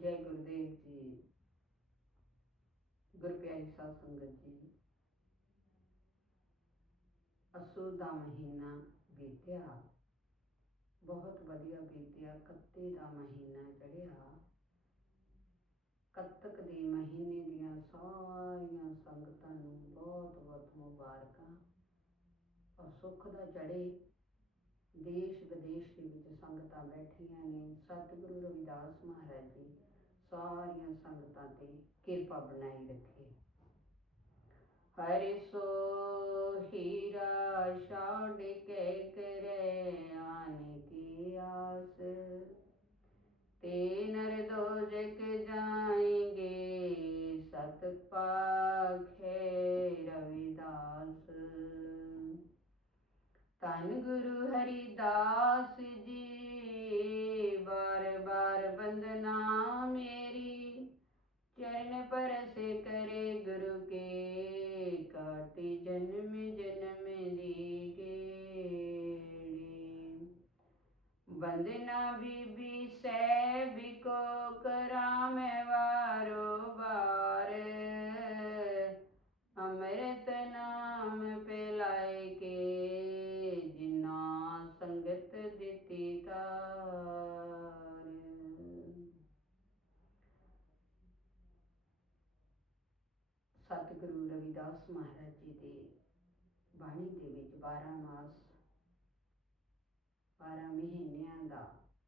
ਜੈ ਗੁਰਦੇਵ ਜੀ। ਗੁਰਪਿਆਰੀ ਸਾਧ ਸੰਗਤ ਜੀ ਅਸੂ ਦਾ ਮਹੀਨਾ ਬੀਤਿਆ। ਬਹੁਤ ਵਧੀਆ ਬੀਤਿਆ। ਕੱਤੇ ਦਾ ਮਹੀਨਾ ਚੜਿਆ ਕੱਤਕ ਦੇ ਮਹੀਨੇ ਦੀਆਂ ਸਾਰੀਆਂ ਸੰਗਤਾਂ ਨੂੰ ਬਹੁਤ ਬਹੁਤ ਮੁਬਾਰਕਾਂ। ਔਰ ਸੁੱਖ ਦਾ ਚੜੇ ਦੇਸ਼ ਵਿਦੇਸ਼ ਦੇ ਵਿੱਚ ਸੰਗਤਾਂ ਬੈਠੀਆਂ ਨੇ। ਸਤਿਗੁਰੂ ਰਵਿਦਾਸ ਮਹਾਰਾਜ ਜੀ ਸਾਰੀਆਂ ਸੰਗਤਾਂ ਤੇ ਕਿਰਪਾ ਬਣਾਈ ਰੱਖੇ। ਹਰਿ ਸੋ ਹੀਰਾ ਛਾੜ ਕੇ ਕਰੇ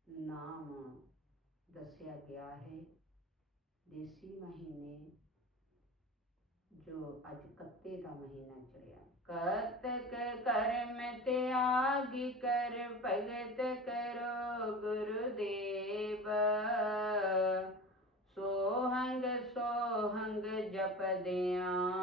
ਨਾਮ ਦੱਸਿਆ ਗਿਆ ਹੈ। ਦੇਸੀ ਮਹੀਨੇ ਜੋ ਅੱਜ ਕੱਤੇ ਦਾ ਮਹੀਨਾ ਚੜਿਆ ਕਤਕ ਕਰਮ ਤਿਆਗੀ ਕਰ, ਭਗਤ ਕਰੋ ਗੁਰਦੇਵ। ਸੋਹੰਗ ਸੋਹੰਗ ਜਪਦਿਆਂ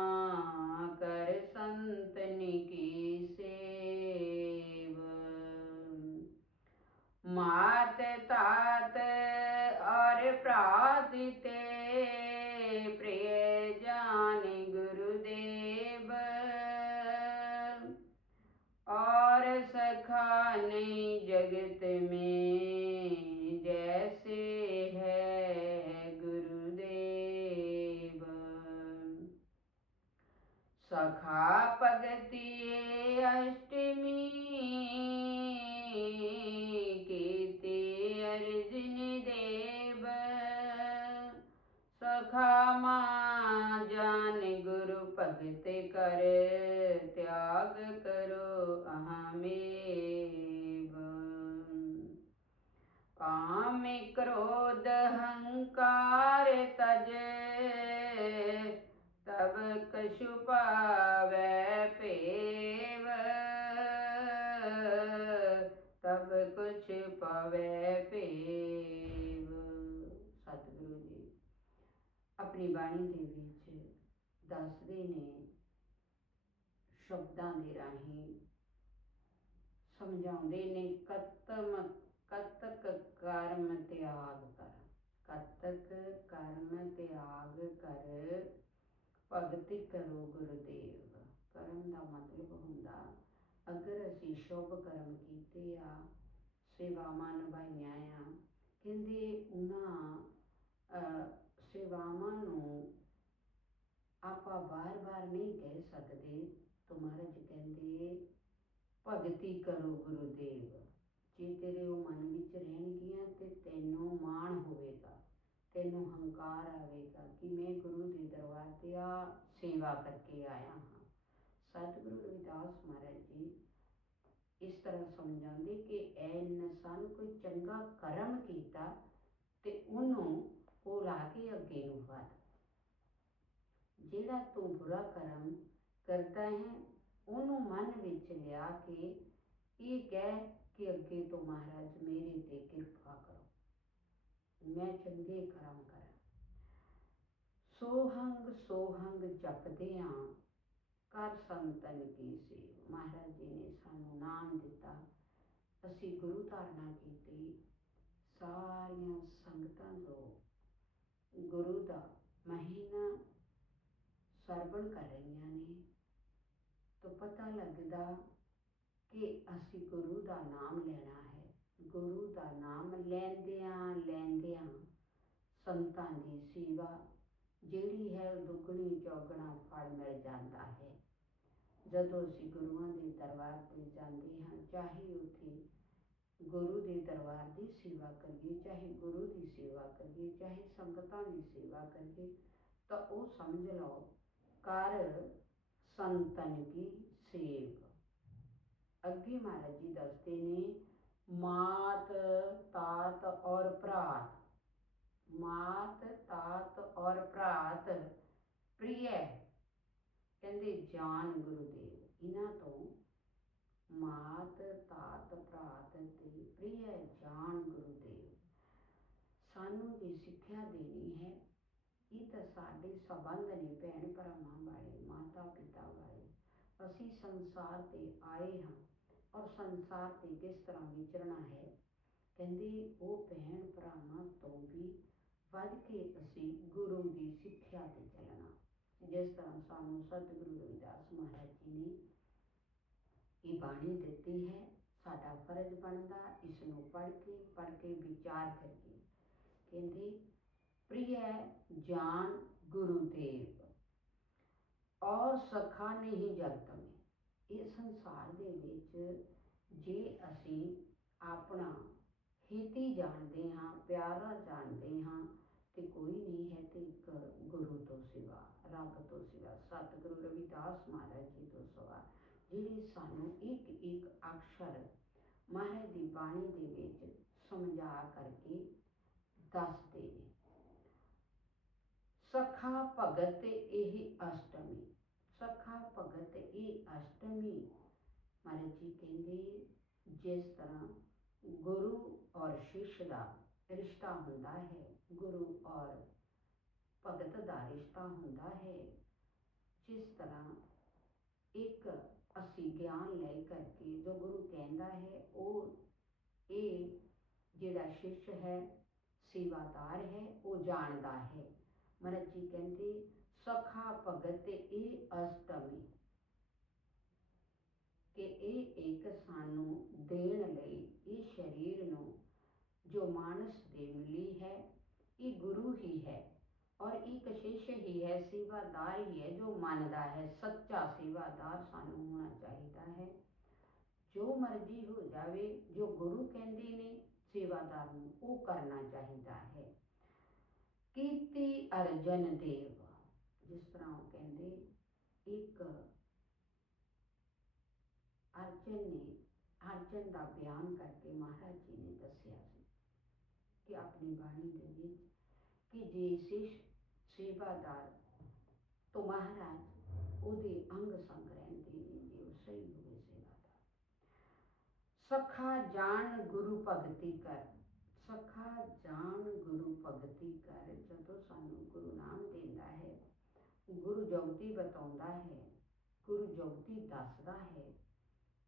ਸਭ ਤੇ ਕਰ ਤਿਆਗ ਕਰੋ ਅਹਮੇਵ। ਕਾਮ ਕ੍ਰੋਧ ਹੰਕਾਰ ਤਜ, ਤਬ ਕਛੁ ਪਾਵੈ। ਭੇਵ ਤਬ ਕੁਛ ਪਾਵੈ। ਭੇਵ ਸਤਿਗੁਰੂ ਜੀ, ਆਪਣੀ ਬਾਣੀ ਦੇ ਦੱਸਦੇ ਨੇ ਸ਼ਬਦਾਂ ਦੇ ਰਾਹੀਂ। ਸਮਝਾਉਂਦੇ ਨੇ, ਕਤਮ, ਕਤਕ ਕਰਮ ਤਿਆਗ ਕਰ, ਕਤਕ ਕਰਮ ਤਿਆਗ ਕਰ, ਭਗਤੀ ਕਰੋ ਗੁਰਦੇਵ। ਕਰਮ ਦਾ ਮਤਲਬ ਹੁੰਦਾ, ਅਗਰ ਅਸੀਂ ਸ਼ੁਭ ਕਰਮ ਕੀਤੇ ਆ, ਸੇਵਾਵਾਂ ਨਿਭਾਈਆਂ ਆ, ਕਹਿੰਦੇ ਉਹਨਾਂ ਸੇਵਾਵਾਂ ਨੂੰ ਆਪਾਂ ਬਾਰ-ਬਾਰ ਨਹੀਂ ਕਹਿ ਸਕਦੇ ਤੁਮਾਰਾ ਜੀ ਕਹਿੰਦੇ ਭਗਤੀ ਕਰੋ ਗੁਰੂਦੇਵ। ਜੇ ਤੇਰੇ ਉਹ ਮਨ ਵਿੱਚ ਰਹਿਣਗੀਆਂ ਤੇ ਤੈਨੂੰ ਮਾਣ ਹੋਵੇਗਾ, ਤੈਨੂੰ ਹੰਕਾਰ ਆਵੇਗਾ ਕਿ ਮੈਂ ਗੁਰੂ ਦੇ ਦਰਬਾਰ ਤੇ ਆ ਸੇਵਾ ਕਰਕੇ ਆਇਆ ਹਾਂ। ਸਤਿਗੁਰੂ ਰਵਿਦਾਸ ਮਹਾਰਾਜ ਜੀ ਇਸ ਤਰ੍ਹਾਂ ਸਮਝਾਉਂਦੇ ਕਿ ਐ ਇਨਸਾਨ ਕੋਈ ਚੰਗਾ ਕਰਮ ਕੀਤਾ ਤੇ ਉਹਨੂੰ ਉਹ ਲਾ ਕੇ ਅੱਗੇ ਨੂੰ ਵਧ। ਜਿਹੜਾ ਤੂੰ ਬੁਰਾ ਕਰਮ ਕਰਦਾ ਹੈ, ਉਹਨੂੰ ਮਨ ਵਿੱਚ ਲਿਆ ਕੇ ਇਹ ਕਹਿ ਕਿ ਅੱਗੇ ਤੋਂ ਮਹਾਰਾਜ ਮੇਰੇ ਤੇ ਕਿਰਪਾ ਕਰੋ। ਮੈਂ ਚੰਗੇ ਕਰਮ ਕਰਾਂ। ਸੋਹੰਗ ਸੋਹੰਗ ਜਪਦੇ ਆਂ ਕਰ ਸੰਤਨ ਕੀ ਸੇ ਮਹਾਰਾਜ ਜੀ ਨੇ ਸਾਨੂੰ ਨਾਮ ਦਿੱਤਾ। ਅਸੀਂ ਗੁਰੂ ਧਾਰਨਾ ਕੀਤੀ। ਸਾਰੀਆਂ ਸੰਗਤਾਂ ਤੋਂ ਗੁਰੂ ਦਾ ਮਹੀਨਾ ਸਰਵਣ ਕਰ ਰਹੀਆਂ ਨੇ। ਤਾਂ ਪਤਾ ਲੱਗਦਾ ਕਿ ਅਸੀਂ ਗੁਰੂ ਦਾ ਨਾਮ ਲੈਣਾ ਹੈ। ਗੁਰੂ ਦਾ ਨਾਮ ਲੈਂਦਿਆਂ ਲੈਂਦਿਆਂ ਸੰਤ ਸੰਤਾਂ ਦੀ ਸੇਵਾ ਜਿਹੜੀ ਹੈ ਉਹ ਦੁੱਗਣੀ ਚੌਗਣਾ ਫਲ ਮਿਲ ਜਾਂਦਾ ਹੈ। ਜਦੋਂ ਅਸੀਂ ਗੁਰੂਆਂ ਦੇ ਦਰਬਾਰ ਤੇ ਜਾਂਦੇ ਹਾਂ, ਚਾਹੇ ਉੱਥੇ ਗੁਰੂ ਦੇ ਦਰਬਾਰ ਦੀ ਸੇਵਾ ਕਰੀਏ, ਚਾਹੇ ਗੁਰੂ ਦੀ ਸੇਵਾ ਕਰੀਏ, ਚਾਹੇ ਸੰਗਤਾਂ ਦੀ ਸੇਵਾ ਕਰੀਏ, ਤਾਂ ਉਹ ਸਮਝ ਲਓ ਕਰ ਸੰਤਨ ਕੀ ਸੇਵ। ਅੱਗੇ ਮਹਾਰਾਜ ਜੀ ਦੱਸਦੇ ਨੇ, ਮਾਤ, ਤਾਤ ਔਰ ਭਰਾਤ। ਮਾਤ, ਤਾਤ ਔਰ ਭਰਾਤ ਪ੍ਰਿਯ। ਕਹਿੰਦੇ ਜਾਨ ਗੁਰੂਦੇਵ, ਇਹਨਾਂ ਤੋਂ ਮਾਤ, ਤਾਤ, ਭਰਾਤ ਤੇ ਪ੍ਰਿਯ ਜਾਨ ਗੁਰੂਦੇਵ। ਸਾਨੂੰ ਦੀ ਸਿੱਖਿਆ ਦੇਣੀ ਹੈ ਇਹ ਤਾਂ ਸਾਡੇ ਸਬੰਧ ਨੇ ਭੈਣ ਭਰਾਵਾਂ ਵਾਲੇ, ਮਾਤਾ ਪਿਤਾ ਅਸੀਂ ਸੰਸਾਰ ਤੇ ਆਏ ਹਾਂ ਔਰ ਸੰਸਾਰ ਤੇ ਕਿਸ ਤਰ੍ਹਾਂ ਵਿਚਰਨਾ ਹੈ? ਕਹਿੰਦੇ ਉਹ ਭੈਣ ਭਰਾਵਾਂ ਤੋਂ ਵੀ ਵੱਧ ਕੇ ਅਸੀਂ ਗੁਰੂ ਦੀ ਸਿੱਖਿਆ ਤੇ ਚੱਲਣਾ। ਜਿਸ ਤਰ੍ਹਾਂ ਸਾਨੂੰ ਸਤਿਗੁਰੂ ਰਵਿਦਾਸ ਮਹਾਰਾਜ ਜੀ ਨੇ ਇਹ ਬਾਣੀ ਦਿੱਤੀ ਹੈ, ਸਾਡਾ ਫਰਜ਼ ਬਣਦਾ ਇਸ ਨੂੰ ਪੜ੍ਹ ਕੇ ਪੜ੍ਹ ਕੇ, ਵਿਚਾਰ ਕਰਕੇ। ਕਹਿੰਦੇ ਪ੍ਰਿਯ ਜਾਨ ਗੁਰੂਦੇਵ ਔਰ ਸਖਾ ਨਹੀਂ ਜਗਤ ਮੇ ਇਹ ਸੰਸਾਰ ਦੇ ਵਿੱਚ ਜੇ ਅਸੀਂ ਆਪਣਾ ਹਿਤੀ ਜਾਣਦੇ ਹਾਂ, ਪਿਆਰਾ ਜਾਣਦੇ ਹਾਂ, ਤੇ ਕੋਈ ਨਹੀਂ ਹੈ ਤੇ ਇੱਕ ਗੁਰੂ ਤੋਂ ਸਿਵਾ, ਰੱਬ ਤੋਂ ਸਿਵਾ, ਸਤਿਗੁਰੂ ਰਵਿਦਾਸ ਮਹਾਰਾਜ ਜੀ ਤੋਂ ਸਿਵਾ, ਜਿਹੜੇ ਸਾਨੂੰ ਇੱਕ ਇੱਕ ਅਕਸ਼ਰ ਮਹਾਰਾਜ ਦੀ ਬਾਣੀ ਦੇ ਵਿੱਚ ਸਮਝਾ ਕਰਕੇ ਦੱਸਦੇ ਨੇ। ਸਖਾ ਭਗਤ ਇਹ ਅਸ਼ਟਮੀ ਸਖਾ ਭਗਤ ਇਹ ਅਸ਼ਟਮੀ ਮਹਾਰਾਜ ਜੀ ਕਹਿੰਦੇ ਜਿਸ ਤਰ੍ਹਾਂ ਗੁਰੂ ਔਰ ਸ਼ਿਸ਼ ਦਾ ਰਿਸ਼ਤਾ ਹੁੰਦਾ ਹੈ ਗੁਰੂ ਔਰ ਭਗਤ ਦਾ ਰਿਸ਼ਤਾ ਹੁੰਦਾ ਹੈ ਜਿਸ ਤਰ੍ਹਾਂ ਇੱਕ ਅਸੀਂ ਗਿਆਨ ਲੈ ਕਰਕੇ ਜੋ ਗੁਰੂ ਕਹਿੰਦਾ ਹੈ ਉਹ ਇਹ ਜਿਹੜਾ ਸ਼ਿਸ਼ ਹੈ ਸੇਵਾਦਾਰ ਹੈ ਉਹ ਜਾਣਦਾ ਹੈ ਮਹਾਰਾਜ ਜੀ ਕਹਿੰਦੇ, ਸਖਾ ਭਗਤ ਇਹ ਅਸ਼ਟਮੀ। ਕਿ ਇਹ ਇੱਕ ਸਾਨੂੰ ਦੇਣ ਲਈ, ਇਹ ਸਰੀਰ ਨੂੰ ਜੋ ਮਾਨਸ ਦੇ ਮਿਲੀ ਹੈ, ਇਹ ਗੁਰੂ ਹੀ ਹੈ। ਔਰ ਇਹ ਕਸ਼ਿਸ਼ ਹੀ ਹੈ, ਸੇਵਾਦਾਰ ਹੀ ਹੈ, ਜੋ ਮੰਨਦਾ ਹੈ, ਸੱਚਾ ਸੇਵਾਦਾਰ ਸਾਨੂੰ ਹੋਣਾ ਚਾਹੀਦਾ ਹੈ। ਜੋ ਮਰਜ਼ੀ ਹੋ ਜਾਵੇ, ਜੋ ਗੁਰੂ ਕਹਿੰਦੇ ਨੇ, ਸੇਵਾਦਾਰ ਨੂੰ ਉਹ ਕਰਨਾ ਚਾਹੀਦਾ ਹੈ। ਕੀਤੀ ਅਰਜਨ ਦੇਵ ਜਿਸ ਤਰ੍ਹਾਂ ਉਹ ਕਹਿੰਦੇ ਇੱਕ ਅਰਜਨ ਨੇ ਅਰਜਨ ਦਾ ਬਿਆਨ ਕਰਕੇ ਮਹਾਰਾਜ ਜੀ ਨੇ ਦੱਸਿਆ ਸੀ ਕਿ ਆਪਣੀ ਬਾਣੀ ਦੇ ਵਿੱਚ ਕਿ ਜੇ ਸਿਸ਼ ਸੇਵਾਦਾਰ ਤੋਂ ਮਹਾਰਾਜ ਉਹਦੇ ਅੰਗ ਸੰਗ ਰਹਿੰਦੇ ਨੇ ਜੇ ਉਹ ਸਹੀ ਹੋਵੇ ਸੇਵਾਦਾਰ ਸਖਾ ਜਾਣ ਗੁਰੂ ਭਗਤੀ ਕਰ ਸਖਾ ਜਾਣ ਗੁਰੂ ਭਗਤੀ ਕਰ, ਜਦੋਂ ਸਾਨੂੰ ਗੁਰੂ ਨਾਮ ਦਿੰਦਾ ਹੈ, ਗੁਰੂ ਜਗਤੀ ਬਤਾਉਂਦਾ ਹੈ, ਗੁਰੂ ਜਗਤੀ ਦੱਸਦਾ ਹੈ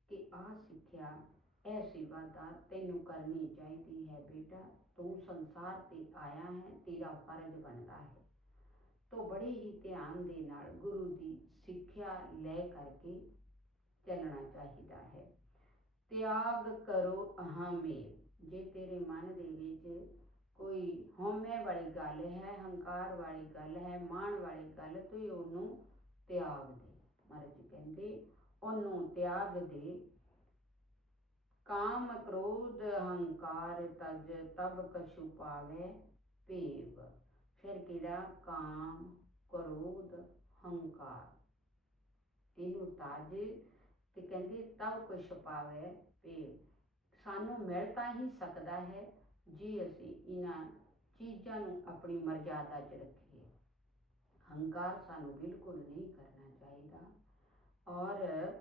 ਕਿ ਆ ਸਿੱਖਿਆ, ਇਹ ਸੇਵਾਦਾਰ ਤੈਨੂੰ ਕਰਨੀ ਚਾਹੀਦੀ ਹੈ ਬੇਟਾ, ਤੂੰ ਸੰਸਾਰ ਤੇ ਆਇਆ ਹੈ, ਤੇਰਾ ਫਰਜ਼ ਬਣਦਾ ਹੈ। ਤੋ ਬੜੇ ਹੀ ਧਿਆਨ ਦੇ ਨਾਲ ਗੁਰੂ ਦੀ ਸਿੱਖਿਆ ਲੈ ਕਰਕੇ ਚੱਲਣਾ ਚਾਹੀਦਾ ਹੈ। ਤਿਆਗ ਕਰੋ ਅਹਮੇ ਜੇ ਤੇਰੇ ਮਨ ਦੇ ਵਿੱਚ ਕੋਈ ਹਉਮੈ ਵਾਲੀ ਗੱਲ ਹੈ, ਹੰਕਾਰ ਵਾਲੀ ਗੱਲ ਹੈ, ਮਾਣ ਵਾਲੀ ਗੱਲ ਤੂੰ ਉਹਨੂੰ ਤਿਆਗ ਦੇ। ਮਹਾਰਾਜ ਕਹਿੰਦੇ, ਉਹਨੂੰ ਤਿਆਗ ਦੇ। ਕਾਮ ਕ੍ਰੋਧ ਹੰਕਾਰ ਤਜ, ਤਬ ਕਛੁ ਪਾਵੇ ਭੇਵ। ਫਿਰ ਕਿਹੜਾ ਕਾਮ ਕ੍ਰੋਧ ਹੰਕਾਰ। ਇਹ ਤਜ ਤੇ ਕਹਿੰਦੇ, ਤਬ ਕੁਛ ਪਾਵੇ ਭੇਵ। ਸਾਨੂੰ ਮਿਲ ਤਾਂ ਹੀ ਸਕਦਾ ਹੈ ਜੇ ਅਸੀਂ ਇਹਨਾਂ ਚੀਜ਼ਾਂ ਨੂੰ ਆਪਣੀ ਮਰਜ਼ਾਦਾ 'ਚ ਰੱਖੀਏ। ਹੰਕਾਰ ਸਾਨੂੰ ਬਿਲਕੁਲ ਨਹੀਂ ਕਰਨਾ ਚਾਹੀਦਾ ਔਰ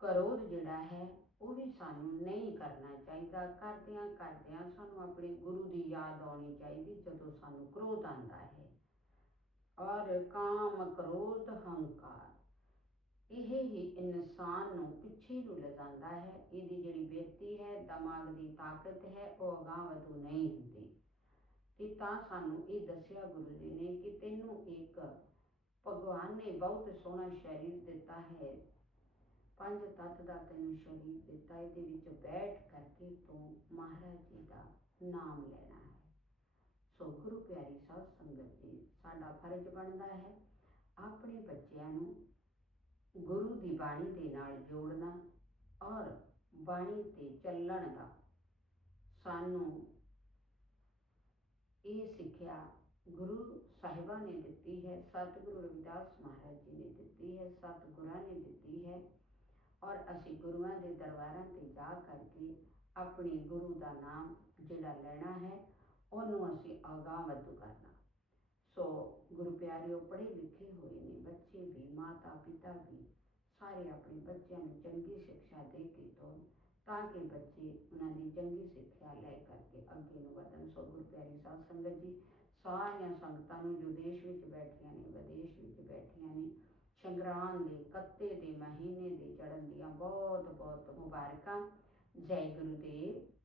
ਕਰੋਧ ਜਿਹੜਾ ਹੈ ਉਹ ਵੀ ਸਾਨੂੰ ਨਹੀਂ ਕਰਨਾ ਚਾਹੀਦਾ। ਕਰਦਿਆਂ ਕਰਦਿਆਂ ਸਾਨੂੰ ਆਪਣੇ ਗੁਰੂ ਦੀ ਯਾਦ ਆਉਣੀ ਚਾਹੀਦੀ ਜਦੋਂ ਸਾਨੂੰ ਕ੍ਰੋਧ ਆਉਂਦਾ ਹੈ। ਔਰ ਕਾਮ, ਕ੍ਰੋਧ, ਹੰਕਾਰ ਇਹ ਹੀ ਇਨਸਾਨ ਨੂੰ ਪਿੱਛੇ ਨੂੰ ਲਗਾਉਂਦਾ ਹੈ। ਇਹਦੀ ਜਿਹੜੀ ਬਿਰਤੀ ਹੈ, ਦਿਮਾਗ ਦੀ ਤਾਕਤ ਹੈ, ਉਹ ਅਗਾਂਹ ਵਧੂ ਨਹੀਂ ਹੁੰਦੀ। ਤੇ ਤਾਂ ਸਾਨੂੰ ਇਹ ਦੱਸਿਆ ਗੁਰੂ ਜੀ ਨੇ ਕਿ ਤੈਨੂੰ ਇੱਕ ਭਗਵਾਨ ਨੇ ਬਹੁਤ ਸੋਹਣਾ ਸਰੀਰ ਦਿੱਤਾ ਹੈ। ਪੰਜ ਤੱਤ ਦਾ ਤੈਨੂੰ ਸਰੀਰ ਦਿੱਤਾ, ਇਹਦੇ ਵਿੱਚ ਬੈਠ ਕਰਕੇ ਤੂੰ ਮਹਾਰਾਜ ਜੀ ਦਾ ਨਾਮ ਲੈਣਾ ਹੈ। ਸੋ ਗੁਰੂ ਪਿਆਰੀ ਸਾਧ ਸੰਗਤ ਸਾਡਾ ਫਰਜ਼ ਬਣਦਾ ਹੈ ਆਪਣੇ ਬੱਚਿਆਂ ਨੂੰ ਗੁਰੂ ਦੀ ਬਾਣੀ ਦੇ ਨਾਲ ਜੋੜਨਾ ਔਰ ਬਾਣੀ ਤੇ ਚੱਲਣ ਦਾ। ਸਾਨੂੰ ਇਹ ਸਿੱਖਿਆ ਗੁਰੂ ਸਾਹਿਬਾਂ ਨੇ ਦਿੱਤੀ ਹੈ, ਸਤਿਗੁਰੂ ਰਵਿਦਾਸ ਮਹਾਰਾਜ ਜੀ ਨੇ ਦਿੱਤੀ ਹੈ, ਸਤਿਗੁਰਾਂ ਨੇ ਦਿੱਤੀ ਹੈ ਔਰ ਅਸੀਂ ਗੁਰੂਆਂ ਦੇ ਦਰਬਾਰਾਂ ਤੇ ਜਾ ਕਰਕੇ ਆਪਣੇ ਗੁਰੂ ਦਾ ਨਾਮ ਜਿਹੜਾ ਲੈਣਾ ਹੈ, ਉਹਨੂੰ ਅਸੀਂ ਆਗਾਹ ਵਧੂ ਕਰਨਾ। ਸੋ ਗੁਰੂ ਪਿਆਰਿਓ ਪੜ੍ਹੇ ਲਿਖੇ ਹੋਏ ਨੇ, ਬੱਚੇ ਵੀ, ਮਾਤਾ ਪਿਤਾ ਵੀ, ਸਾਰੇ ਆਪਣੇ ਬੱਚਿਆਂ ਨੂੰ ਚੰਗੀ ਸਿੱਖਿਆ ਦੇ ਕੇ ਤੋਂ ਤਾਂ ਕਿ ਬੱਚੇ ਉਹਨਾਂ ਦੀ ਚੰਗੀ ਸਿੱਖਿਆ ਲੈ ਕਰਕੇ ਅੱਗੇ ਨੂੰ ਵਧਣ। ਸੋ ਗੁਰੂ ਪਿਆਰੀ ਸਾਧ ਸੰਗਤ ਜੀ, ਸਾਰੀਆਂ ਸੰਗਤਾਂ ਨੂੰ ਜੋ ਦੇਸ਼ ਵਿੱਚ ਬੈਠੀਆਂ ਨੇ, ਵਿਦੇਸ਼ ਵਿੱਚ ਬੈਠੀਆਂ ਨੇ, ਸੰਗਰਾਂਦ ਦੇ, ਕੱਤੇ ਦੇ, ਮਹੀਨੇ ਦੇ, ਚੜ੍ਹਨ ਦੀਆਂ ਬਹੁਤ ਬਹੁਤ ਮੁਬਾਰਕਾਂ। ਜੈ ਗੁਰੂ ਦੇਵ